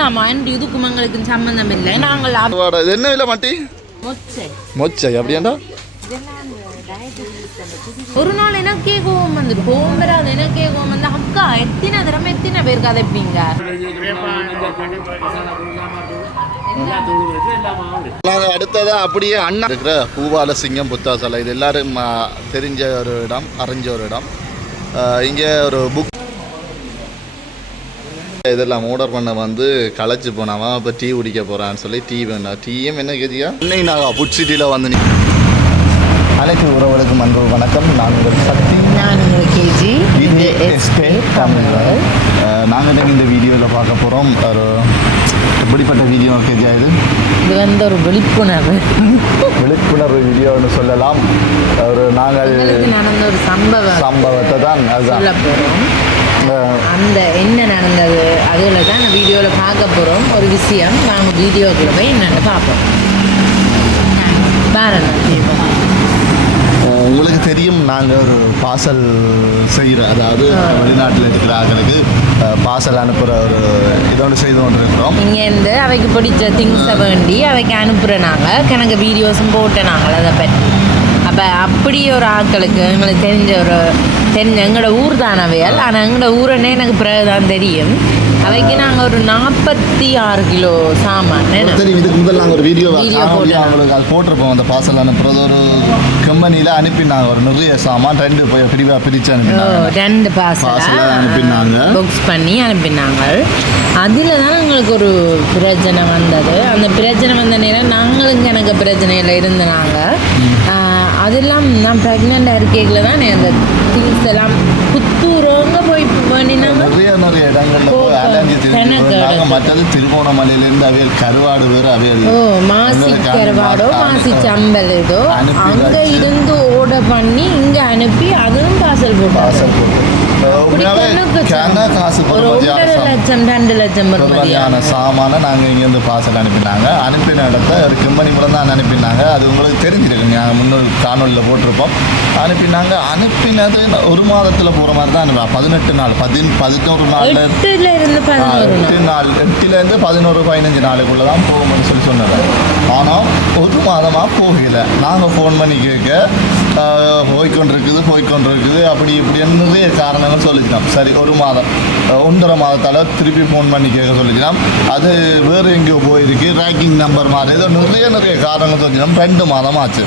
சொல்லலாமா? இதுக்கும் எங்களுக்கு சம்பந்தம் இல்லை. நாங்கள் என்ன விலை மாட்டி? மொச்சை. மொச்சை அப்படியாண்டா? ஒரு நாள் எனக்கே கோவம் வந்துட்டு கோவம் வராது எனக்கே கோவம் வந்து அக்கா எத்தனை தடவை எத்தனை பேர் கதைப்பீங்க நாங்கள் அடுத்ததா அப்படியே அண்ணா இருக்கிற பூவால சிங்கம் புத்தா சிலை இது எல்லாரும் தெரிஞ்ச ஒரு இடம் அறிஞ்ச ஒரு இடம். இங்கே ஒரு புக் இதெல்லாம் ஆர்டர் பண்ண வந்து களைச்சு போனாவன் இப்போ டீ குடிக்க போகிறான்னு சொல்லி டீ வேண்டாம் டீயும் என்ன கேதியா இன்னைக்கு நாங்கள் புட் சிட்டியில் வந்து நிக்க- அனைத்து உறவுகளுக்கு அன்பு வணக்கம். நான் உங்கள் சக்தி. நான் உங்களுக்கு கேஜி இது எஸ்கே தமிழ் நாங்கள் இன்னைக்கு இந்த வீடியோவில் பார்க்க போகிறோம் ஒரு எப்படிப்பட்ட வீடியோ கேதியா இது? இது வந்து ஒரு விழிப்புணர்வு. விழிப்புணர்வு வீடியோன்னு சொல்லலாம். ஒரு நாங்கள் நடந்த ஒரு சம்பவம் சம்பவத்தை தான் சொல்ல அஹ், அந்த என்ன நடந்தது அதில் தான் வீடியோவில் பார்க்க போகிறோம் ஒரு விஷயம் நாங்கள் வீடியோக்குள்ள போய் என்னென்னு பார்ப்போம். அஹ், உங்களுக்கு தெரியும் நாங்கள் ஒரு பார்சல் செய்கிற அதாவது வெளிநாட்டில் இருக்கிற ஆட்களுக்கு பார்சல் அனுப்புகிற ஒரு இதோடு செய்து கொண்டிருக்கிறோம். இங்கேருந்து அவைக்கு பிடிச்ச திங்ஸை வேண்டி அவைக்கு அனுப்புகிற நாங்கள் கணக்கு வீடியோஸும் போட்ட நாங்கள் அதை பற்றி. அப்போ அப்படி ஒரு ஆட்களுக்கு எங்களுக்கு தெரிஞ்ச ஒரு தெரிஞ்ச எங்களோட ஊர் தான் அவையால் ஆனால் எங்களோட ஊரனே எனக்கு பிறகு தான் தெரியும். அவைக்கு நாங்கள் ஒரு நாற்பத்தி ஆறு கிலோ சாமான்? தெரியும் இதுக்கு முதல்ல நாங்கள் ஒரு வீடியோ. அவங்களுக்கு அது போட்டிருப்போம் அந்த பார்சல் அனுப்புறது. ஒரு கம்பெனியில் அனுப்பினாங்க ஒரு நிறைய சாமான். ரெண்டு போய் பிரிவாக பிரித்து அனுப்பினாங்க. ரெண்டு பார்சல் அனுப்பினாங்க. புக்ஸ் பண்ணி அனுப்பினாங்க. அதில் தான் எங்களுக்கு ஒரு பிரச்சனை வந்தது. அந்த பிரச்சனை வந்த நேரம் நாங்களும் எனக்கு பிரச்சனையில் இருந்த நாங்கள் அதெல்லாம் நான் ப்ரெக்னெண்ட்டாக இருக்கையில் தான் அந்த திங்ஸ் எல்லாம் புத்தூரங்க போய் வேண்டினாங்க நிறைய நிறைய இடங்கள்ல போய் போட்டோம். அலைஞ்சு தென்னக்கடை. தெரிஞ்சு மற்றது திருவோணமலையிலேருந்து அவையல் கருவாடு வேறு அவையல் ஓ மாசி கருவாடோ மாசி சம்பல் ஏதோ அங்கே. இருந்து ஆர்டர் பண்ணி இங்கே அனுப்பி அதுவும் பார்சல் போட்டாங்க. பார்சல் போட்டு. லட்சம் ரெண்டு லட்சம் சாமானை நாங்கள் இங்கேருந்து பார்சல் அனுப்பினாங்க. அனுப்பின இடத்த ஒரு கம்பெனி மூலம் தான் அனுப்பினாங்க. அது உங்களுக்கு தெரிஞ்சிருக்கு நாங்கள் முன்னொரு காணொலியில் போட்டிருப்போம். அனுப்பினாங்க. அனுப்பினது ஒரு மாதத்தில் போகிற மாதிரி தான் பதினெட்டு நாள். பதின் பதினோரு நாளில் எட்டுல இருந்து பதினோரு எட்டு நாள். எட்டுலேருந்து பதினோரு பதினஞ்சு நாளுக்குள்ள தான் போகும்னு சொல்லி சொன்னாங்க. ஆனால் ஒரு மாதமாக போகல. நாங்கள் ஃபோன் பண்ணி கேட்க ஆஹ், போய்க்கொண்டிருக்குது போய்க்கொண்டிருக்குது அப்படி இப்படின்னு நிறைய காரணங்கள் சொல்லிச்சினோம் சரி ஒரு மாதம் ஒன்றரை மாதத்தால் திருப்பி ஃபோன் பண்ணி கேட்க சொல்லிச்சினோம் அது வேறு எங்கேயோ போயிருக்கு ரேக்கிங் நம்பர் மாதிரி ஏதோ நிறைய நிறைய காரணங்கள் சொல்லிச்சினோம் ரெண்டு மாதம் ஆச்சு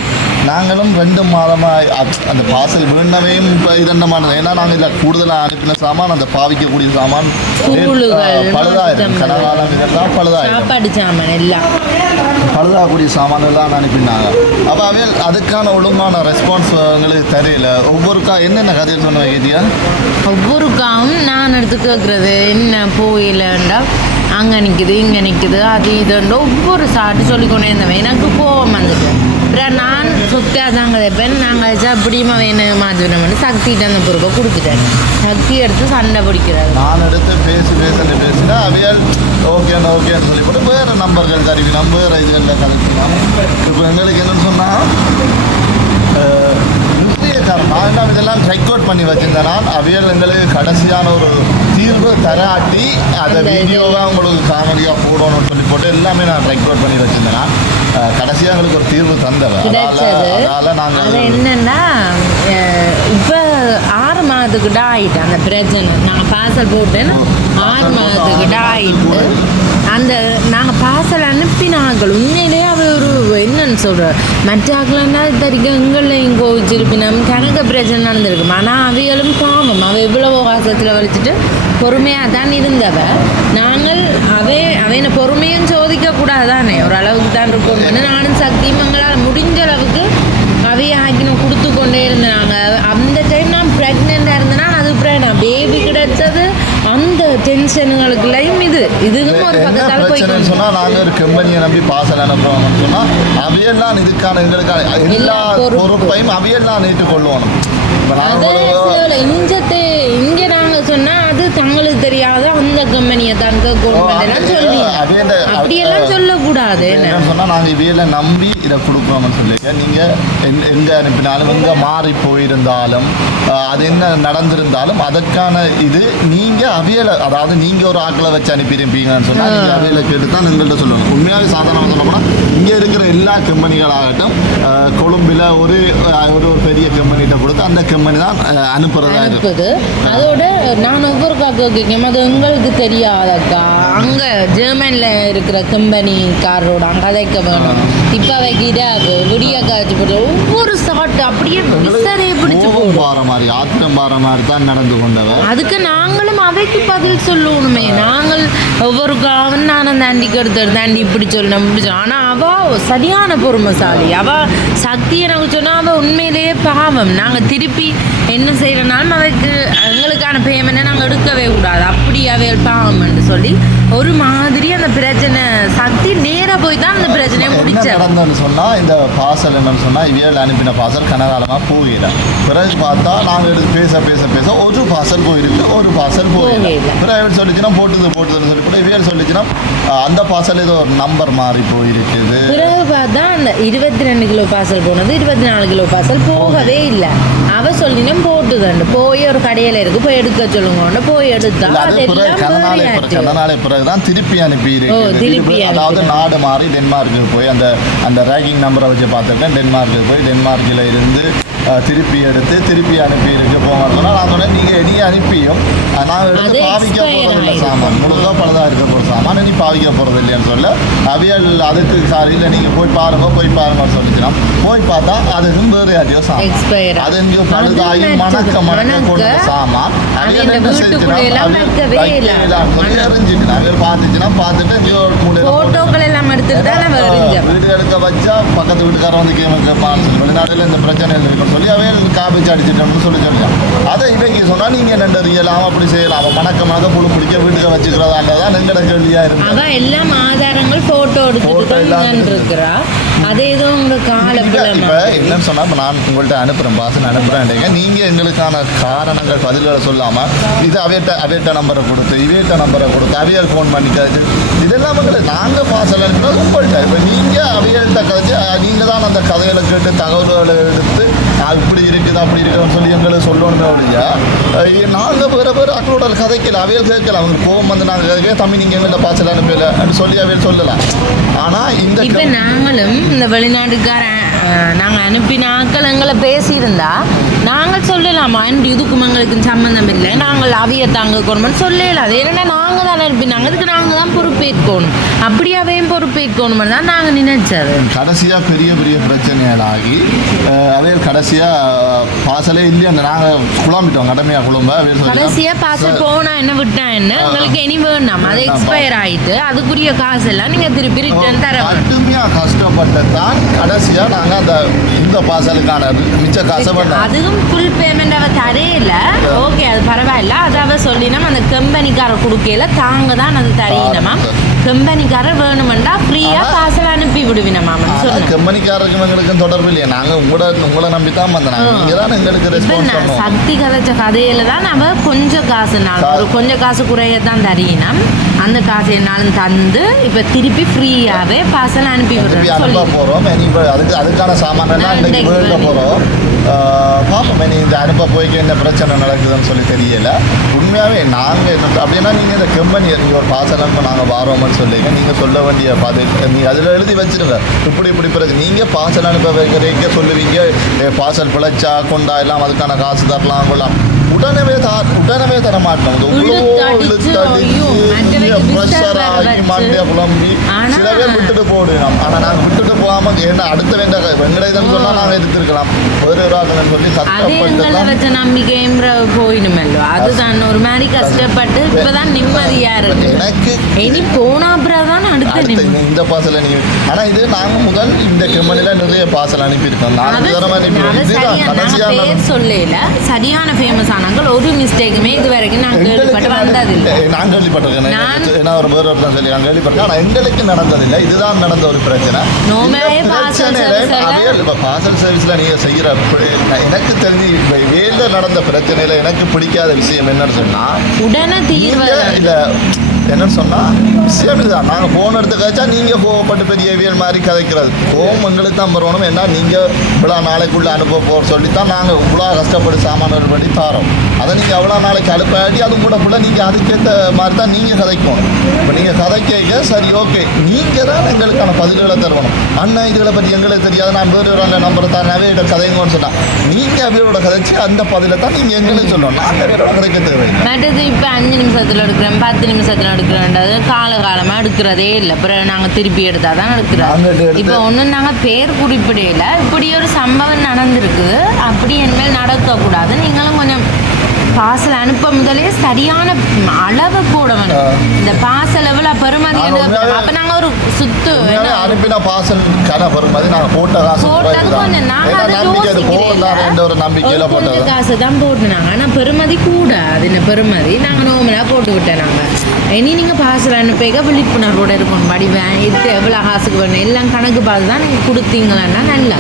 நாங்களும் ரெண்டு மாதமாக அந்த பார்சல் வேண்டவையும் இப்போ இரண்டு மாதம். ஏன்னா நாங்கள் இதில் கூடுதலாக அனுப்பின சாமான் அந்த பாவிக்கக்கூடிய சாமான் பழுதாயிரும். கனகாலம் இதெல்லாம் பழுதாயிரும் சாப்பாடு சாமான் எல்லாம். பழுதாகக்கூடிய சாமான்கள் தான் அனுப்பினாங்க. அப்போ அவையில் அதுக்கான ஒழுங்கான ரெஸ்பான்ஸ் எங்களுக்கு தெரியல. ஒவ்வொருக்கா என்னென்ன கதையில் சொன்ன கேட்டியா ஒவ்வொருக்காவும் நான் எடுத்து கேட்குறது என்ன போயிலண்டா அங்கே நிற்குது இங்கே நிற்குது அது இதுன்ற ஒவ்வொரு சாட்டு சொல்லி கொண்டே இருந்தவன். எனக்கு கோவம் வந்துட்டு. அப்புறம் நான் சொத்தியாக தாங்க வைப்பேன் நாங்கள் வச்சா அப்படியுமா வேணும்? மாற்றினோம்னு சக்திகிட்ட அந்த பொறுப்பை கொடுத்துட்டேன் சக்தி எடுத்து சண்டை பிடிக்கிறாரு. நான் எடுத்து பேசி பேசிட்டு பேசினா அவையால் ஓகேன்னு ஓகேன்னு சொல்லி போட்டு வேறு நம்பர்கள் தருவினோம் வேறு இதுகளில் கலப்பினோம் இப்போ எங்களுக்கு என்னன்னு சொன்னால் நிறைய காரணம் நான் இதெல்லாம் ரெக்கார்ட் பண்ணி வச்சிருந்தேன் நான் அவையல் எங்களுக்கு கடைசியான ஒரு தீர்வு தராட்டி அந்த அந்த வீடியோவை உங்களுக்கு காமெடியாக போடணும்னு சொல்லி போட்டு எல்லாமே நான் ரெக்கார்ட் பண்ணி வச்சிருந்தேன் நான் கடைசியாக எங்களுக்கு ஒரு தீர்வு தந்தவ கிடைச்சது. அதனால் அது நாங்கள் என்னன்னா இப்ப ஆறு மாதத்துக்கிட்ட ஆயிட்டு அந்த பிரச்சனை. நாங்கள் பார்சல் போட்டேன்னு ஆறு மாதத்துக்கிட்ட ஆயிட்டு. அந்த நாங்கள் பார்சல் அனுப்பினார்கள் உண்மையிலேயே அவள் ஒரு என்னன்னு சொல்ற? மற்ற ஆக்கலன்னா எங்களை எங்களையும் கோவிச்சிருப்பினம் கணக்க பிரச்சனை நடந்திருக்கும். ஆனால் அவைகளும் பாவம். அவள் எவ்வளவோ வாசத்தில் வலிச்சுட்டு பொறுமையாக தான் இருந்தவ. நாங்கள் அவை அவனை பொறுமையும் சோதிக்க கூடாதானே ஒரு அளவுக்கு தான் இருக்கணும்னு நானும் சக்தியும் எங்களால் முடிஞ்ச அளவுக்கு அவையை ஆக்கினோம் கொடுத்து கொண்டே இருந்தாங்க. அந்த டைம் நான் ப்ரெக்னெண்ட்டாக இருந்தேன்னா அது அப்புறம் நான் பேபி கிடைச்சது அந்த டென்ஷனுங்களுக்குள்ளேயும் இது. இதுவும் ஒரு பக்கத்தால் போய் சொன்னா நாங்க ஒரு கம்பெனியை நம்பி பார்சல் அனுப்புறோம்னு சொன்னா அவையெல்லாம் இதுக்கான எங்களுக்கான எல்லா. பொறுப்பையும் அவையெல்லாம் நாங்கள் இஞ்சத்தை இங்கே நாங்கள் சொன்னால் அது தங்களுக்கு தெரியாத அந்த கம்பெனியை கேட்கணும் அது- சொல்லி அப்படியெல்லாம் சொல்லக்கூடாது. முடியாது என்ன என்னன்னு சொன்னா நாங்க இவையில நம்பி இதை கொடுக்குறோம்னு சொல்லிக்க நீங்க எங்க- அனுப்பினாலும் எங்க மாறி போயிருந்தாலும் அது என்ன நடந்திருந்தாலும் அதற்கான இது நீங்க அவியலை அதாவது நீங்க ஒரு ஆட்களை வச்சு அனுப்பியிருப்பீங்கன்னு சொன்னா நீங்க அவியலை கேட்டு தான் எங்கள்கிட்ட சொல்லணும் உண்மையாவே சாதாரணமாக சொல்ல போனா இங்க இருக்கிற எல்லா கம்பெனிகளாகட்டும் கொழும்புல ஒரு ஒரு பெரிய கம்பெனிகிட்ட கொடுத்து அந்த கம்பெனி தான் அனுப்புறதா இருக்கு அனுப்புது. அதோட நான் ஒவ்வொரு காக்கு கேட்கும் அது உங்களுக்கு தெரியாதக்கா. அங்க ஜெர்மன்ல இருக்கிற கம்பெனிக்காரரோட அங்க கதைக்க வேணும். இப்ப வைக்கிற விடிய காய்ச்சி போட்டு ஒவ்வொரு சாட்டு அப்படியே விசரே பிடிச்சு பாற மாதிரி ஆத்திரம் பாற மாதிரி தான் நடந்து கொண்டவர். அதுக்கு நாங்களும் அவைக்கு பதில் சொல்லணுமே. நாங்கள் ஒவ்வொரு காவன் நான் தாண்டிக்கு எடுத்து தாண்டி இப்படி சொல்லணும் இப்படி சொல்லணும். ஆனால் அவ சரியான பொறுமைசாலி. அவ சக்தி எனக்கு சொன்னா அவ உண்மையிலேயே பாவம். நாங்கள் திருப்பி என்ன செய்யறனாலும் அவைக்கு எங்களுக்கான பேமெண்ட்டை நாங்கள் எடுக்கவே கூடாது. அப்படி அவைகள் பாவம்னு சொல்லி ஒரு மாதிரி அந்த பிரச்சனை சக்தி நேராக போய் தான் அந்த பிரச்சனையை என்ன முடிச்சவ நடந்ததுன்னு சொன்னா இந்த பார்சல் என்னன்னு சொன்னா இவியல் அனுப்பின பார்சல் கனகாலமா போயில. பிறகு பார்த்தா நாங்க எடுத்து பேச பேச பேச ஒரு பார்சல் போயிருக்கு. ஒரு பார்சல் போயில. போகல. பிறகு சொல்லிச்சுன்னா போட்டுது போட்டுதுன்னு சொல்லி கூட இவியல் சொல்லிச்சுன்னா அந்த பார்சல் ஏதோ ஒரு நம்பர் மாறி போயிருக்குது. பிறகு பார்த்தா அந்த இருபத்தி ரெண்டு கிலோ பார்சல் போனது இருபத்தி நாலு கிலோ பார்சல் போகவே இல்லை. அவ சொல்லினும் போட்டுதண்டு. போய் ஒரு கடையில இருக்கு போய் எடுக்க சொல்லுங்க போய் எடுத்தா அதெல்லாம் பிறகுதான் திருப்பி அனுப்பி இருக்கு அதாவது. நாடு மாறி டென்மார்க்கு போய் அந்த அந்த ரேகிங் நம்பரை வச்சு பார்த்துருக்கேன் டென்மார்க்கு போய் டென்மார்க்கில் இருந்து திருப்பி எடுத்து திருப்பி அனுப்பி இருக்கு போங்கன்னா நான் சொன்னேன் நீங்கள் நீ அனுப்பியும். நான் எடுத்து பாவிக்க போகிறதில்ல. சாமான். முழுக்க பழுதாக இருக்க போகிற சாமான் நீ பாவிக்க போகிறது இல்லைன்னு சொல்ல அவியல் அதுக்கு சாரி இல்லை நீங்கள் போய் பாருங்க போய் பாருங்க சொல்லிச்சுனா போய் பார்த்தா அதுக்கும் வேறு யாரையோ சாமான். அது எங்கேயோ பழுதாகி மணக்க மணக்க கொண்ட சாமான். அவியல் என்ன செஞ்சுனா, எல்லாம் அவியல் பார்த்துச்சுன்னா பார்த்துட்டு இங்கே ஒரு மூலையில போட்டு- போட்டோக்கள் எல்லாம் எடுத்துட்டு தான் நம்ம ஏன்னா, எறிஞ்சோம் வீடு எடுக்க வச்சா பக்கத்து வீட்டுக்காரன் வந்து கேட்பான்னு சொல்லி வெளிநாட்டில் இந்த பிரச்சனை இருக்குன்னு சொல்லி அவன் காபிச்சு அடிச்சிட்டோம்னு சொல்லி சொல்லிட்டான். அதை இவங்க சொன்னா நீங்க என்ன அறியலாம் அப்படி செய்யலாம். மணக்க புழு பிடிக்க வீட்டுக்கு வச்சுக்கிறதாண்டதான் எங்கட கேள்வியா இருக்கு. அவ எல்லாம் ஆதாரங்கள் போட்டோ எடுத்துட்டு Photo எல்லாம் தான் இருக்கிறா. அதே ஏதோ உங்க கால இப்ப என்னன்னு சொன்னா இப்ப நான் உங்கள்ட்ட அனுப்புறேன் பாசன் அனுப்புறேன் நீங்க எங்களுக்கான காரணங்கள் பதில்களை சொல்லாம இது அவையிட்ட அவையிட்ட நம்பரை கொடுத்து இவையிட்ட நம்பரை கொடுத்து அவையல் ஃபோன் பண்ணி கழிச்சு இதெல்லாம் வந்து நாங்க பாசல் அனுப்பினா உங்கள்ட்ட. இப்ப நீங்க அவையல்கிட்ட கழிச்சு அஹ், நீங்க தான் அந்த கதைகளை கேட்டு தகவல்களை எடுத்து இப்படி இருக்குது அப்படி இருக்குன்னு சொல்லி எங்களுக்கு சொல்லணுமே ஒழிய அஹ், நாங்க வேற வேற அக்களோட கதைக்கல அவையல் கேட்கல. அவங்க கோவம் வந்து நாங்க கேட்க தம்பி நீங்க எங்கள்ட்ட பாசல் அனுப்பல? சொல்லி அவையல் சொல்லலாம். ஆனா இந்த நாங்களும் இந்த வெளிநாட்டுக்காரன் நாங்கள் அனுப்பின ஆக்கள் எங்களை பேசியிருந்தா நாங்கள் சொல்லலாமா? இதுக்கும் எங்களுக்கு சம்மந்தம் இல்லை. நாங்கள் அவிய தாங்க கொண்டு சொல்லல அது என்னன்னா நாங்க தான் அனுப்பினாங்க அதுக்கு நாங்க தான் பொறுப்பேற்கணும். அப்படியாவையும் பொறுப்பேற்கணும் தான் நாங்க நினைச்சது. கடைசியா பெரிய பெரிய பிரச்சனைகளாகி அஹ், அவையில் கடைசியா பாசலே இல்லையா? அந்த நாங்க குழம்பிட்டோம். கடமையா குழம்ப அவையில் சொல்லி கடைசியா பாசல் போனா என்ன விட்டா என்ன? உங்களுக்கு இனி வேண்டாம் அது எக்ஸ்பயர் ஆயிட்டு அதுக்குரிய காசு எல்லாம் நீங்க திருப்பி ரிட்டர்ன் தர வேணும். கடுமையா கஷ்டப்பட்டு தான் கடைசியா நாங்க அந்த இந்த பாசலுக்கான மிச்ச காசை பண்ணோம் அதுவும் ஃபுல் பேமெண்ட் அவ தரையில ஓகே அது பரவாயில்ல. அது அவ சொல்லினோம் அந்த கம்பெனிக்கார கொடுக்கையில தாங்க தான் அது தரையினமா கம்பெனிக்கார வேணுமெண்டா ஃப்ரீயா ஆனா- பார்சல் அனுப்பி விடுவினமாம் சொன்னேன். கம்பெனிக்காரருக்கும் எங்களுக்கும் தொடர்பு இல்லையா. நாங்க உங்களை உங்களை நம்பி தான் தான் எங்களுக்கு ரெஸ்பான்ஸ் சக்தி கதைச்ச கதையில தான் அவ கொஞ்சம் காசு ஒரு கொஞ்சம் காசு குறைய தான் தரீனம் அந்த காசு என்னாலும் தந்து இப்ப திருப்பி ஃப்ரீயாவே பார்சல் அனுப்பி இனி இப்ப அதுக்கு அதுக்கான சாமான் எல்லாம் நான் பார்ப்போம். இனி இந்த அனுப்ப போய்க்கு என்ன பிரச்சனை நடக்குதுன்னு சொல்லி தெரியல. உண்மையாகவே நாங்கள் என்ன அப்படின்னா நீங்கள் இந்த கம்பெனி நீங்க ஒரு பாசனம் அனுப்ப நாங்கள் வாரோம்னு சொல்லிங்க. நீங்கள் சொல்ல வேண்டிய பார்த்து நீ அதில் எழுதி வச்சுருங்க. இப்படி இப்படி பிறகு நீங்கள் பாசல் அனுப்ப வைக்கிறீங்க சொல்லுவீங்க. பாசல் பிழைச்சா கொண்டா எல்லாம் அதுக்கான காசு தரலாம் கொள்ளலாம். உடனே தர உடனே தர மாட்டோம். மண்டைய ஆனா- சில பேர் விட்டுட்டு போடுவோம் ஆனா நாங்க விட்டுட்டு போகாம ஏன்னா அடுத்த வேண்ட வெங்கடேதன் சொன்னா நாங்க எடுத்திருக்கலாம் வேறு சொல்லி தான் வச்ச போயிடுமல்லோ அதுதான் ஒரு மாதிரி கஷ்டப்பட்டு இப்பதான் நிம்மதியா இருக்கு. எனக்கு இனி போனா அப்புறம் தான் அடுத்த இந்த பார்சல் நீ ஆனா இது நாங்க முதல் இந்த கம்பெனில நிறைய பார்சல் அனுப்பியிருக்கோம். பேர் சொல்லல. சரியான ஃபேமஸ் ஆனாங்கள் ஒரு மிஸ்டேக்குமே இது வரைக்கும் நாங்க கேள்விப்பட்டு வந்ததில்லை. நான் கேள்விப்பட்டிருக்கேன். நான்- ஏன்னா ஒரு வேறு ஒருத்தன் சொல்லி நான் கேள்விப்பட்டேன் ஆனா எங்களுக்கு நடந்ததில்லை. இதுதான் நடந்த ஒரு பிரச்சனை. பார்சல் சர்வீஸ்ல நீங்க செய்யற பி- எனக்கு தெரிஞ்சு இப்ப வேல நடந்த பிரச்சனையில எனக்கு பிடிக்காத விஷயம் என்னன்னு சொன்னா உடனே தீர்வு இல்ல என்னன்னு சொன்னால் விஷயம் இதுதான். நாங்கள் ஃபோன் எடுத்து நீங்கள் கோவப்பட்டு பெரியவியல் மாதிரி கதைக்கிறது. கோவம் எங்களுக்கு தான் வரணும். என்ன நீங்கள் இவ்வளோ நாளைக்குள்ளே அனுப்ப போகிற சொல்லி தான் நாங்கள் இவ்வளோ கஷ்டப்பட்டு சாமான்கள் பண்ணி தரோம். அதை நீங்கள் அவ்வளோ நாளைக்கு அனுப்பாடி அது கூட கூட நீங்கள் அதுக்கேற்ற மாதிரி தான் நீங்கள் கதைக்கணும் இப்போ நீங்கள் கதைக்க சரி ஓகே நீங்கள் தான் எங்களுக்கான பதில்களை தருவணும் அண்ணன் இதுகளை பற்றி எங்களுக்கு தெரியாது. நான் வேறு ஒரு நம்பரை தான் அவையோட கதைங்கன்னு சொன்னால் நீங்கள் அவையோட கதைச்சு அந்த பதிலை தான் நீங்கள் எங்களுக்கு சொல்லணும். நாங்கள் அவையோட கதைக்க தேவை இப்போ அஞ்சு நிமிஷத்தில் எடுக்கிறேன். பத்து நிமிஷத்தில் எடுக்கிறோன்றது காலகாலமாக எடுக்கிறதே இல்லை. அப்புறம் நாங்கள் திருப்பி எடுத்தால் தான் எடுக்கிறோம். இப்போ ஒன்றும் நாங்கள் பேர் குறிப்பிடையில இப்படி ஒரு சம்பவம் நடந்திருக்குது. அப்படி இனிமேல் நடக்கக்கூடாது. நீங்களும் கொஞ்சம் பார்சல் அனுப்ப முதலே சரியான அளவு போட வேணும் ஆ. இந்த பார்சல் எவ்வளோ பெருமதி அப்போ நாங்கள் ஒரு சுத்து அனுப்பின பார்சல் கன மாதிரி நாங்கள் போட்ட காசு போட்டது. கொஞ்சம் நாங்கள் ஒரு நம்பிக்கையில் கொஞ்சம் போட்டது. காசு தான் போட்டுனாங்க ஆனால் பெருமதி கூட அது என்ன பெருமதி நாங்கள் நோமலாக போட்டு விட்டேன் நாங்கள் இனி நீங்கள் பார்சல் அனுப்பிக்க விழிப்புணர்வோட இருக்கணும். வடிவேன் இது எவ்வளோ காசுக்கு வேணும்? எல்லாம் கணக்கு பார்த்து தான் நீங்கள் கொடுத்தீங்களன்னா நல்லா.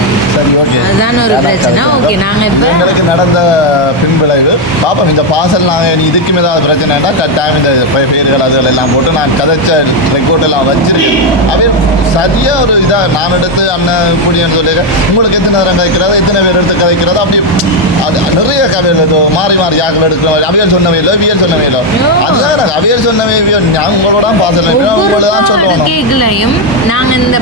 அதுதான் ஒரு பிரச்சனை. ஓகே, நாங்க இப்ப- நடந்த பின்விளைவு பாப்போம் இந்த பார்சல் நாங்கள் இதுக்கும் ஏதாவது பிரச்சனைனா கட்டாயம் இந்த பேர்கள் அதுகள் எல்லாம் போட்டு நான் கதைச்ச ரெக்கார்ட் எல்லாம் வச்சிருக்கேன். அவே சரியாக ஒரு இதாக நான் எடுத்து அண்ணன் இப்படின்னு சொல்லி உங்களுக்கு எத்தனை நேரம் கதைக்கிறது எத்தனை பேர் எடுத்து கதைக்கிறது அப்படி அது நிறைய கதைகள் இது மாறி மாறி யாக்கள் எடுக்கிறோம் அவியல் சொன்னவே இல்லை வியல் சொன்னவே இல்லை. அதுதான் எனக்கு அவியல் சொன்னவே வியல். நான் உங்களோட தான் பார்சல் ஒவ்வொரு உங்களை தான் சொல்லணும். கேட்கலையும் நாங்கள் இந்த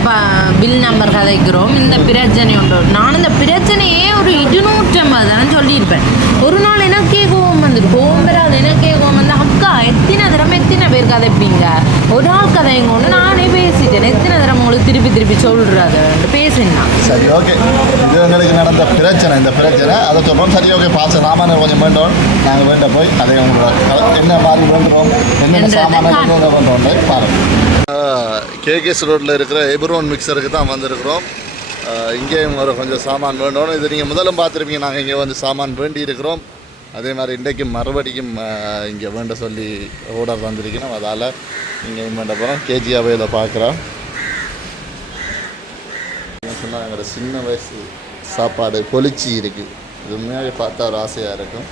பில் நம்பர் கதைக்கிறோம் இந்த பிரச்சனை உண்டு. நான் இந்த பிரச்சனையே ஒரு இருநூற்றம்பது தானே சொல்லியிருப்பேன். ஒரு நாள் எனக்கே கோவம் வந்துட்டு கோவம் வராது. எனக்கே கோவம் வந்து அக்கா எத்தனை தரம் எத்தனை பேர் கதைப்பீங்க ஒரு ஆள் கதைங்க ஒன்று நானே பேசிட்டேன். எத்தனை தரம் உங்களுக்கு திருப்பி திருப்பி சொல்கிறது பேசினா சரி ஓகே இது எங்களுக்கு நடந்த பிரச்சனை இந்த பிரச்சனை. அதை சொல்கிறோம் சரி ஓகே பார்த்து சாமான கொஞ்சம் வேண்டும் நாங்கள் வேண்ட போய் அதை உங்களோட என்ன மாதிரி வேண்டுறோம் என்னென்ன என்றதை சாமான காட்டுறோம். வேண்டுறோம் பாருங்கள் கேகேஎஸ் ரோட்டில் இருக்கிற எப்ரோன் மிக்சருக்கு தான் வந்திருக்கிறோம். இங்கேயும் ஒரு கொஞ்சம் சாமான் வேண்டணும் இது நீங்கள் முதல்ல பார்த்துருப்பீங்க. நாங்கள் இங்கே வந்து சாமான் வேண்டி இருக்கிறோம் அதே மாதிரி இன்றைக்கு மறுபடியும் இங்கே வேண்ட சொல்லி ஆர்டர் வந்திருக்கணும் அதால் இங்கே வேண்ட போகிறோம் கேஜியாவே இதை பார்க்குறோம். சொன்னால் எங்களோட சின்ன வயசு சாப்பாடு பொலிச்சி இருக்குது இது உண்மையாக பார்த்தா ஒரு ஆசையாக இருக்கும்.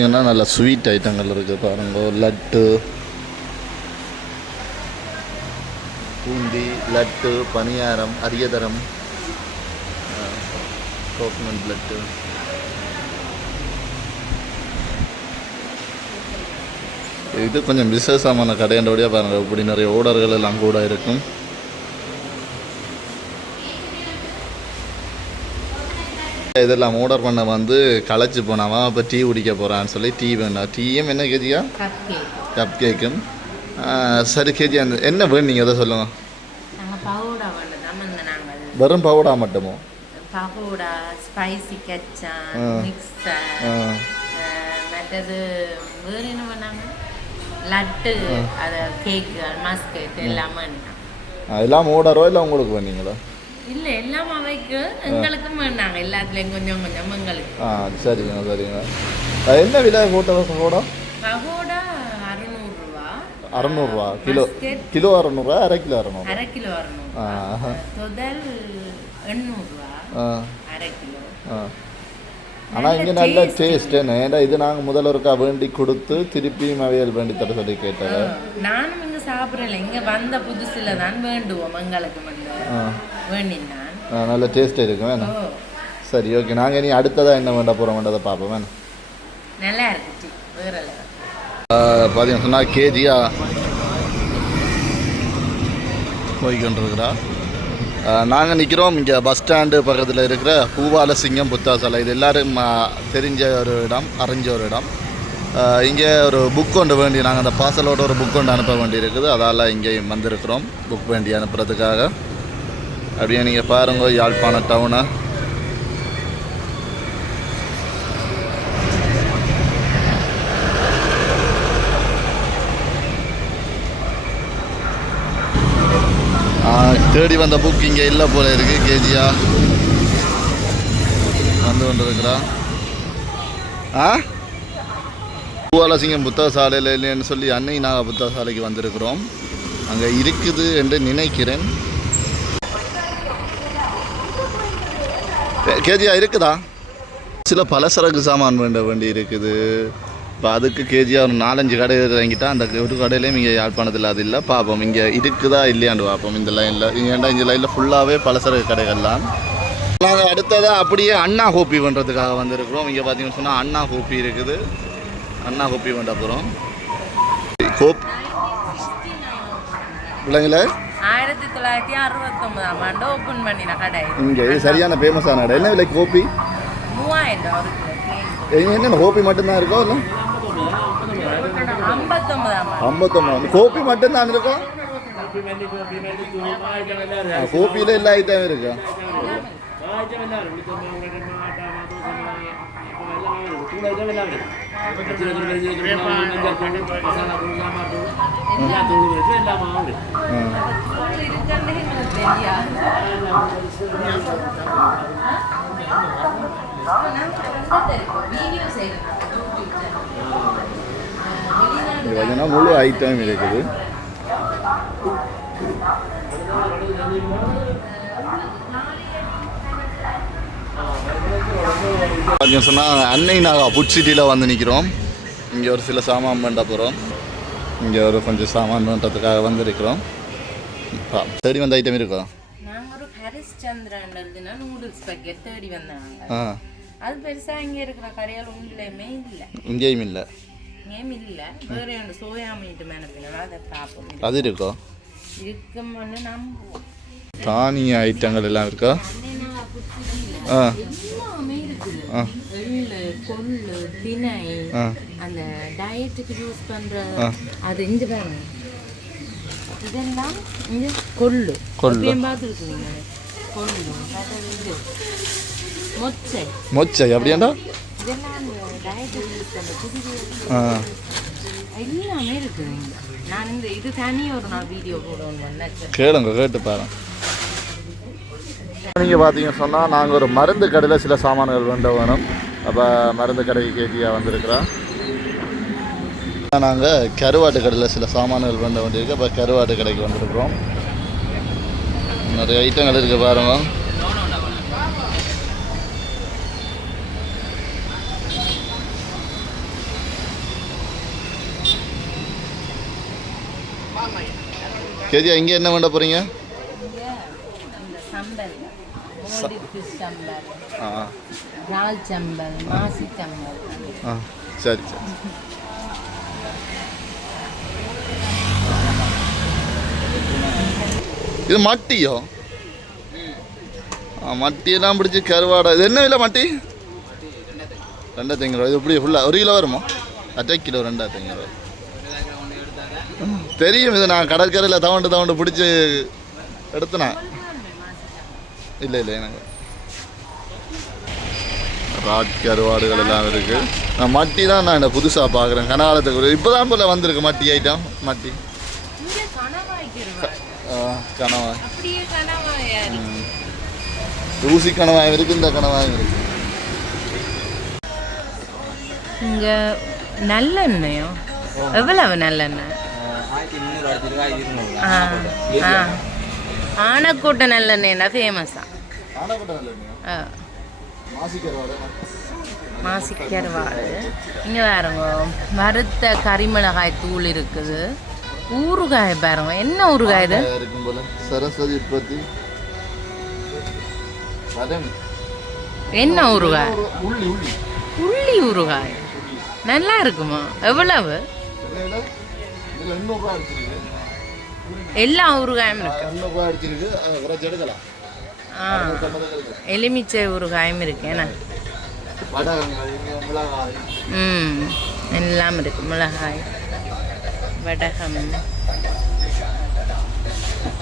பார்த்தீங்கன்னா நல்ல ஸ்வீட் ஐட்டங்கள் இருக்குது பாருங்க. லட்டு பூந்தி லட்டு பணியாரம் அரியதரம் கோகனட் லட்டு இது கொஞ்சம் விசேஷமான கடையண்டோடைய பாருங்கள் இப்படி நிறைய ஓடர்கள் எல்லாம் கூட இருக்கும். இதெல்லாம் ஆர்டர் பண்ண வந்து களைச்சு போனாவா அப்போ டீ குடிக்க போகிறான்னு சொல்லி டீ வேண்டாம் டீயும் என்ன கேஜியா? கப் கேக்கும் சரி கேஜி அந்த என்ன வேணும் நீங்கள் அதை வேணும் நாங்கள். வெறும் பவுடா மட்டுமோ? பகோடா ஸ்பைசி ஆ, மற்றது வேறு என்ன பண்ணாங்க லட்டு அது கேக்கு மஸ்கட் எல்லாமே எல்லாம் ஆர்டரோ இல்லை உங்களுக்கு வேணீங்களா? இல்லை எல்லாம் அவைக்கு எங்களுக்கும் வேணாங்க. எல்லாத்துலேயும் கொஞ்சம் கொஞ்சம் எங்களுக்கு. ஆ சரிங்க சரிங்க. அது என்ன விலை போட்ட பவுடா பகோடா அறுநூறுவா. அறநூறுவா? கிலோ. கிலோ அறநூறுவா அரை கிலோ அறநூறு அரை கிலோ அறுநூறு ஆ முதல் எண்ணூறுவா. அரை கிலோ. ஆனால் இங்கே நல்ல டேஸ்ட் என்ன? ஏன்னா இது நாங்கள் முதல்ல ஒருக்கா வேண்டி கொடுத்து திருப்பியும் அவையல் வேண்டி தர சொல்லி கேட்டது? நானும் இங்கே சாப்பிட்றல இங்கே வந்த புதுசில் தான் வேண்டுவோம் எங்களுக்கு வந்து. நல்ல டேஸ்ட் இருக்கும் வேணும் சரி ஓகே நாங்கள் இனி அடுத்ததாக என்ன வேண்ட போகிறோம் வேண்டதை பார்ப்போம் வேணும் நல்லா level. பார்த்தீங்கன்னா சொன்னால் கேஜியா போய்கொண்டிருக்கிறா நாங்கள் நிற்கிறோம் இங்கே பஸ் ஸ்டாண்டு பக்கத்தில் இருக்கிற பூவால சிங்கம் புத்தா சிலை. இது எல்லாரும் தெரிஞ்ச ஒரு இடம் அறிஞ்ச ஒரு இடம். இங்கே ஒரு புக் கொண்டு வேண்டி நாங்கள் அந்த பார்சலோட ஒரு புக் கொண்டு அனுப்ப வேண்டி இருக்குது அதால் இங்கேயும் வந்திருக்கிறோம் புக் வேண்டி அனுப்புறதுக்காக. அப்படியே நீங்கள் பாருங்க யாழ்ப்பாண டவுனை தேடி வந்த புக் இங்கே இல்லை போல இருக்கு கேஜியா. வந்து கொண்டிருக்கிறா. ஆ? பூவாலசிங்கம் புத்தக சாலையில் இல்லைன்னு சொல்லி அன்னை நாக புத்தக சாலைக்கு வந்திருக்கிறோம். அங்கே இருக்குது என்று நினைக்கிறேன். கேஜியா இருக்குதா? சில பலசரக்கு சாமான் வேண்ட வேண்டி இருக்குது. இப்போ அதுக்கு கேஜியாக ஒரு நாலஞ்சு கடை இறங்கிட்டா அந்த ஒரு கடையிலையும் இங்கே யாழ்ப்பாணத்தில் அது இல்லை. பார்ப்போம் இங்கே இருக்குதா இல்லையாண்டு பார்ப்போம் இந்த லைனில் ஏன்டா இந்த லைனில் ஃபுல்லாகவே பலசரக்கு கடைகள்லாம். நாங்கள் அடுத்ததாக அப்படியே அண்ணா ஹோப்பி பண்ணுறதுக்காக வந்திருக்கிறோம். இங்கே பார்த்தீங்கன்னு சொன்னால் அண்ணா ஹோப்பி இருக்குது. அண்ணா ஹோப்பி பண்ண போகிறோம் கோப் பிள்ளைங்கள ஆயிரத்தி தொள்ளாயிரத்தி அறுபத்தொன்பதாம் ஆண்டு ஓப்பன் பண்ணின கடை இங்கே இது சரியான ஃபேமஸான கடை என்ன விலைக்கு ஹோப்பி மூவாயிரம் கிலோ என்ன ஹோப்பி மட்டும்தான் இருக்கோ இல்லை ஐம்பத்தொன்பதாம் ஆண்டு ஐம்பத்தொம்பது கோப்பி மட்டும்தான் இருக்கும் கோப்பியில் எல்லா ஐட்டம் இருக்கா பார்த்தீங்கன்னா முழு ஐட்டம் இருக்குது பார்த்தீங்க சொன்னால் அன்னை நாகா புட் சிட்டியில் வந்து நிற்கிறோம் இங்கே ஒரு சில சாமான் பண்ண போகிறோம் இங்கே ஒரு கொஞ்சம் சாமான் பண்ணுறதுக்காக வந்திருக்கிறோம் தேடி வந்த ஐட்டம் இருக்கா? நாங்க ஒரு ஹரிஸ்சந்திரன் எழுதின நூடுல்ஸ் பேக்கெட் தேடி வந்தாங்க. ஆ. அது பெருசா இங்க இருக்கிற கடையால் உண்மையிலுமே இல்ல. இங்கேயும் இல்லை. ஏம் இல்ல. வேற ஒன்று சோயா மீட்டு மேனப்பினா அதை அது இருக்கோ? இருக்கும்னு நம்புவோம். தானிய ஐட்டங்கள் எல்லாம் இருக்கா. ஆ எல்லாமே இருக்குது ஆ. எள்ளு கொள்ளு திணை அந்த டயட்டுக்கு யூஸ் பண்ற. அது இங்க பாருங்க இதெல்லாம் இங்க கொள்ளு. கொள்ளு. பார்த்துருக்கீங்க. கொள்ளு இது. மொச்சை. மொச்சை அப்படியாண்டா? இதெல்லாம் டயட்டுக்கு யூஸ் பண்ற புது எல்லாமே இருக்குது இங்க நான் இந்த இது தனி ஒரு நாள் வீடியோ போடுவோம் கேளுங்க கேட்டு பாருங்க. நீங்கள் பார்த்தீங்க சொன்னால் நாங்கள் ஒரு மருந்து கடையில் சில சாமான்கள் வேண்ட வேணும் அப்போ மருந்து கடைக்கு கேட்டியாக வந்திருக்கிறோம் நாங்கள் கருவாட்டு கடையில் சில சாமான்கள் வேண்ட வேண்டியிருக்கு அப்போ கருவாட்டு கடைக்கு வந்திருக்கிறோம். நிறைய ஐட்டங்கள் இருக்குது பாருங்க. கேஜியா இங்கே என்ன வேண்ட போகிறீங்க இங்க இந்த சம்பல் மோடி ஃபிஷ் சம்பல் ஆ இறால் சம்பல் மாசி சம்பல். ஆ சரி சரி. இது மட்டியோ? மட்டியெல்லாம் பிடிச்சி கருவாடை. இது என்ன விலை மட்டி? ரெண்டாயிரத்தி ஐநூறு. இது எப்படி ஃபுல்லாக ஒரு கிலோ வருமா? அரை கிலோ ரெண்டாயிரத்தி ஐநூறு. தெரியும் இது நான் கடற்கரையில் தவண்டு தவண்டு பிடிச்சி எடுத்தேன். இல்லை இல்லை எனக்கு ராட் கருவாடுகள் எல்லாம் இருக்கு. நான் மட்டி தான் நான் இந்த புதுசாக பார்க்குறேன். கனகாலத்துக்கு இப்போ தான் போல வந்திருக்கு மட்டி ஐட்டம் மட்டி. கனவா. ஊசி கனவாயம் இருக்கு இந்த கனவாயம் இருக்கு. இங்க நல்லெண்ணெயோ? எவ்வளவு நல்லெண்ணெய்? ஆனக்கூட்ட நல்லெண்ணெய்னா ஃபேமஸா ஆ. மாசி கருவாடு மாசிக்கருவாடு. இங்கே பாருங்க வறுத்த கரிமிளகாய் தூள் இருக்குது. ஊறுகாய் பாருங்க என்ன ஊறுகாய் இது? சரஸ்வதி உற்பத்தி. என்ன ஊறுகாய்? உள்ளி ஊறுகாய். நல்லா இருக்குமா? எவ்வளவு? எல்லா ஊறுகாயும் இருக்கு. எலுமிச்சை ஊறுகாயும் இருக்கு. என்ன? ம் எல்லாம் இருக்கு. மிளகாய் வடகம்.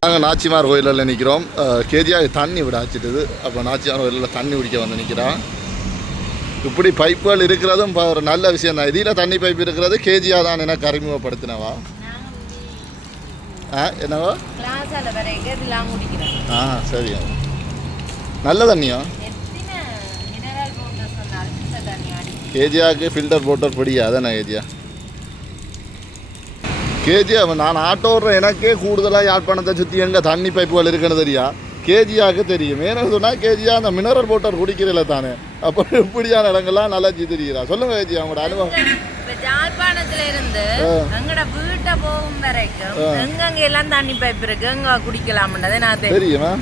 நாங்கள் நாச்சிமார் கோயிலில் நிற்கிறோம் கேஜியாக தண்ணி விட ஆச்சிட்டுது அப்போ நாச்சிமார் கோயிலில் தண்ணி குடிக்க வந்து நிற்கிறான் இப்படி பைப்புகள் இருக்கிறதும் ப- ஒரு நல்ல விஷயம் தான். இதில் தண்ணி பைப் இருக்கிறது கேஜியாக தான் எனக்கு அறிமுகப்படுத்தினவா என்னவோ? ஆ சரி. நல்ல தண்ணியோ? கேஜியாவுக்கு ஃபில்டர் போட்டர் பிடியா? அதானே கேஜியா? கேஜியா நான் ஆட்டோ ஓடுற எனக்கே கூடுதலாக யாழ்ப்பாணத்தை சுற்றி எங்கே தண்ணி பைப்புகள் இருக்குன்னு தெரியா? கேஜியாவுக்கு தெரியும். ஏன்னு சொன்னால் கேஜியா அந்த மினரல் வாட்டர் குடிக்கிறதில்ல தானே. அப்போ இப்படியான இடங்கள்லாம் நல்லா தெரியுறா சொல்லுங்க கேஜியா உங்களோட அனுபவம். இப்ப ஜாழ்ப்பாணத்துல இருந்து. எங்கட வீட்டை போகும் வரைக்கும் ஆ. எங்கெங்க எல்லாம் தண்ணி பைப் இருக்கு. எங்க குடிக்கலாம்ன்றதை நான் தெரியுமா?